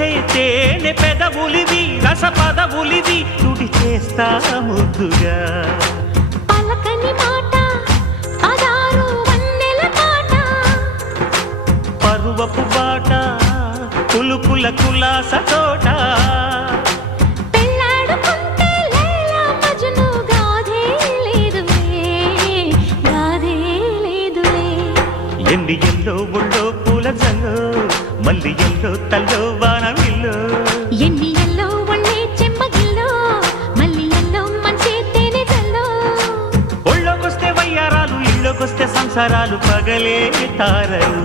మెరిసే తేనె పెదవులివి రస పదవులివి నుడి చేస్తా ముద్దుగా పలకని మాట పదారు వన్నెల పాట పరువపు బాట కులుకుల కులాస తోట పెళ్ళాడుకుంటే లైలా మజ్ను గాథే లేదులే ఎన్ని ఎల్లో ఒళ్ళో పూల జల్లో మల్లి ఎల్లో తల్లో వానవిల్లో ఎన్ని ఎల్లో ఒళ్ళే చెమ్మగిల్లో మల్లి ఎల్లో మంచి తేనె జల్లో ఒళ్ళోకొస్తే వయ్యారాలు ఇళ్ళోకొస్తే సంసారాలు పగలే తారలు